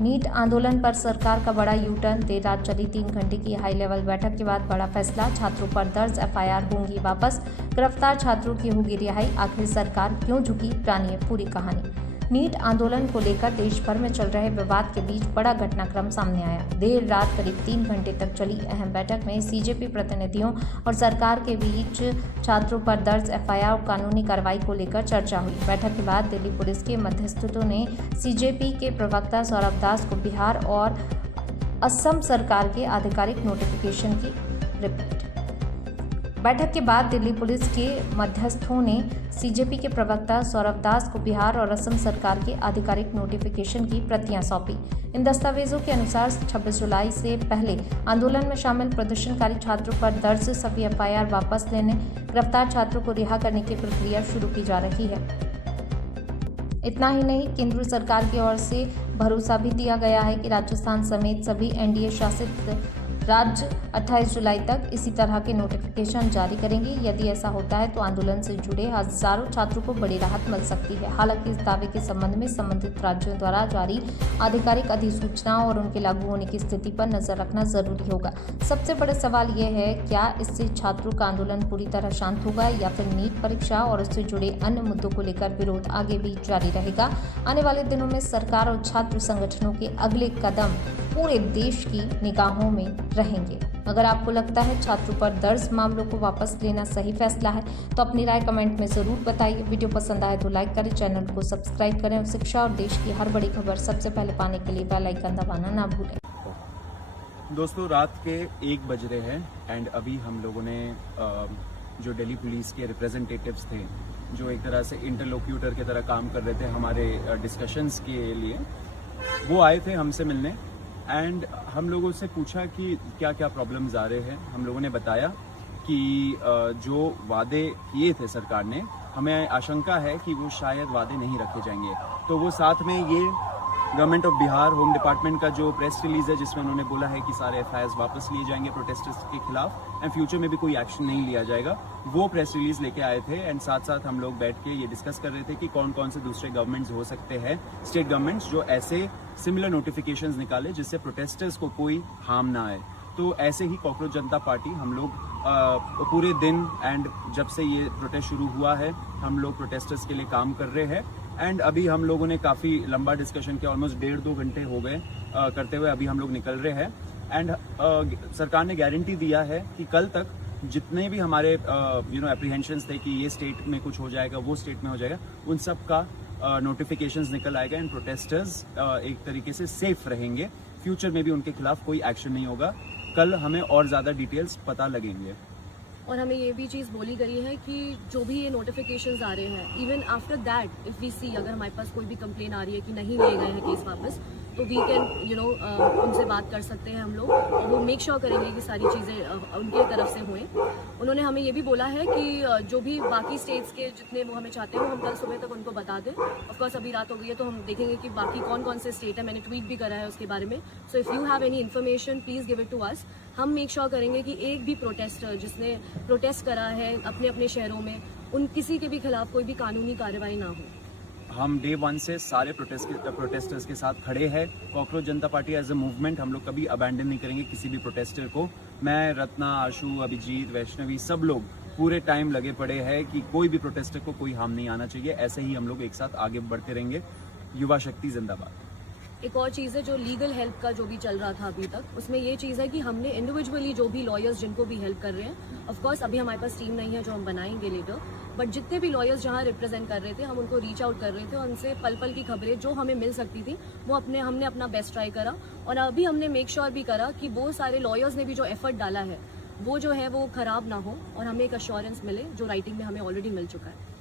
NEET आंदोलन पर सरकार का बड़ा यू टर्न। देर रात चली 3 घंटे की हाई लेवल बैठक के बाद बड़ा फैसला। छात्रों पर दर्ज एफआईआर होंगी वापस, गिरफ्तार छात्रों की होगी रिहाई। आखिर सरकार क्यों झुकी, जानिए पूरी कहानी। नीट आंदोलन को लेकर देश भर में चल रहे विवाद के बीच बड़ा घटनाक्रम सामने आया। देर रात करीब 3 घंटे तक चली अहम बैठक में सीजेपी प्रतिनिधियों और सरकार के बीच छात्रों पर दर्ज एफआईआर और कानूनी कार्रवाई को लेकर चर्चा हुई। बैठक के बाद दिल्ली पुलिस के मध्यस्थों ने सीजेपी के प्रवक्ता सौरभ दास को बिहार और असम सरकार के आधिकारिक नोटिफिकेशन की रिपोर्ट। बैठक के बाद दिल्ली पुलिस के मध्यस्थों ने सीजेपी के प्रवक्ता सौरभ दास को बिहार और असम सरकार के आधिकारिक नोटिफिकेशन की प्रतियां सौंपी। इन दस्तावेजों के अनुसार 26 जुलाई से पहले आंदोलन में शामिल प्रदर्शनकारी छात्रों पर दर्ज सभी एफआईआर वापस लेने, गिरफ्तार छात्रों को रिहा करने की प्रक्रिया शुरू की जा रही है। इतना ही नहीं, केंद्र सरकार की ओर से भरोसा भी दिया गया है कि राजस्थान समेत सभी एनडीए शासित राज्य 28 जुलाई तक इसी तरह के नोटिफिकेशन जारी करेंगे। यदि ऐसा होता है तो आंदोलन से जुड़े हजारों छात्रों को बड़ी राहत मिल सकती है। हालांकि इस दावे के संबंध में संबंधित राज्यों द्वारा जारी आधिकारिक अधिसूचनाओं और उनके लागू होने की स्थिति पर नजर रखना जरूरी होगा। सबसे बड़ा सवाल यह है, क्या इससे छात्रों का आंदोलन पूरी तरह शांत होगा या फिर नीट परीक्षा और उससे जुड़े अन्य मुद्दों को लेकर विरोध आगे भी जारी रहेगा। आने वाले दिनों में सरकार और छात्र संगठनों के अगले कदम पूरे देश की निगाहों में रहेंगे। अगर आपको लगता है छात्रों पर दर्ज मामलों को वापस लेना सही फैसला है तो अपनी राय कमेंट में जरूर बताइए। वीडियो पसंद आए तो लाइक करें, चैनल को सब्सक्राइब करें और शिक्षा और देश की हर बड़ी खबर सबसे पहले पाने के लिए बेल आइकन दबाना ना भूलें। दोस्तों, रात के 1 बज रहे हैं एंड अभी हम लोगों ने जो दिल्ली पुलिस के रिप्रेजेंटेटिव्स थे, जो एक तरह से इंटरलोक्यूटर की तरह काम कर रहे थे हमारे डिस्कशंस के लिए, वो आए थे हमसे मिलने एंड हम लोगों से पूछा कि क्या क्या प्रॉब्लम्स आ रहे हैं। हम लोगों ने बताया कि जो वादे किए थे सरकार ने, हमें आशंका है कि वो शायद वादे नहीं रखे जाएंगे। तो वो साथ में ये government of Bihar home department का जो प्रेस रिलीज है जिसमें उन्होंने बोला है कि सारे एफआईआर वापस लिए जाएंगे प्रोटेस्टर्स के खिलाफ एंड फ्यूचर में भी कोई एक्शन नहीं लिया जाएगा, वो प्रेस रिलीज लेके आए थे। एंड साथ साथ हम लोग बैठ के ये डिस्कस कर रहे थे कि कौन कौन से दूसरे गवर्नमेंट्स हो सकते हैं, स्टेट गवर्नमेंट्स, जो ऐसे सिमिलर नोटिफिकेशंस निकाले जिससे प्रोटेस्टर्स को कोई हार्म ना आए। तो ऐसे ही कॉकरोच जनता पार्टी हम लोग पूरे दिन एंड जब से ये प्रोटेस्ट शुरू हुआ है हम लोग प्रोटेस्टर्स के लिए काम कर रहे हैं। एंड अभी हम लोगों ने काफ़ी लंबा डिस्कशन किया, ऑलमोस्ट 1.5-2 घंटे हो गए करते हुए। अभी हम लोग निकल रहे हैं एंड सरकार ने गारंटी दिया है कि कल तक जितने भी हमारे एप्रीहेंशंस थे कि ये स्टेट में कुछ हो जाएगा, वो स्टेट में हो जाएगा, उन सब का नोटिफिकेशंस निकल आएगा एंड प्रोटेस्टर्स एक तरीके से सेफ रहेंगे। फ्यूचर में भी उनके खिलाफ कोई एक्शन नहीं होगा। कल हमें और ज़्यादा डिटेल्स पता लगेंगे। और हमें ये भी चीज़ बोली गई है कि जो भी ये नोटिफिकेशंस आ रहे हैं, even after that if we see, अगर हमारे पास कोई भी कंप्लेन आ रही है कि नहीं लिए गए हैं केस वापस, तो वी कैन उनसे बात कर सकते हैं हम लोग और वो मेक श्योर करेंगे कि सारी चीज़ें उनके तरफ से हुए। उन्होंने हमें ये भी बोला है कि जो भी बाकी स्टेट्स के जितने वो हमें चाहते हैं वो हम कल सुबह तक उनको बता दें। ऑफकोर्स अभी रात हो गई है तो हम देखेंगे कि बाकी कौन कौन से स्टेट है, मैंने ट्वीट भी करा है उसके बारे में। So if you have any information please give it to us. हम मेक श्योर करेंगे कि एक भी प्रोटेस्टर जिसने प्रोटेस्ट करा है अपने अपने शहरों में, उन किसी के भी खिलाफ कोई भी कानूनी कार्रवाई ना हो। हम डे 1 से सारे प्रोटेस्टर्स के साथ खड़े हैं। Cockroach Janata party as a movement हम लोग कभी अबैंडन नहीं करेंगे किसी भी प्रोटेस्टर को। मैं, रत्ना, आशु, अभिजीत, वैष्णवी, सब लोग पूरे टाइम लगे पड़े हैं कि कोई भी प्रोटेस्टर को कोई हार्म नहीं आना चाहिए। ऐसे ही हम लोग एक साथ आगे बढ़ते रहेंगे। युवा शक्ति जिंदाबाद। एक और चीज़ है जो लीगल हेल्प का जो भी चल रहा था अभी तक, उसमें ये चीज़ है कि हमने इंडिविजुअली जो भी लॉयर्स जिनको भी हेल्प कर रहे हैं, ऑफ कोर्स अभी हमारे पास टीम नहीं है जो हम बनाएंगे लेटर, बट जितने भी लॉयर्स जहाँ रिप्रेजेंट कर रहे थे हम उनको रीच आउट कर रहे थे और उनसे पल पल की खबरें जो हमें मिल सकती थी वो हमने अपना बेस्ट ट्राई करा। और अभी हमने मेक श्योर भी करा कि वो सारे लॉयर्स ने भी जो एफर्ट डाला है वो जो है वो ख़राब ना हो और हमें एक अश्योरेंस मिले जो राइटिंग में हमें ऑलरेडी मिल चुका है।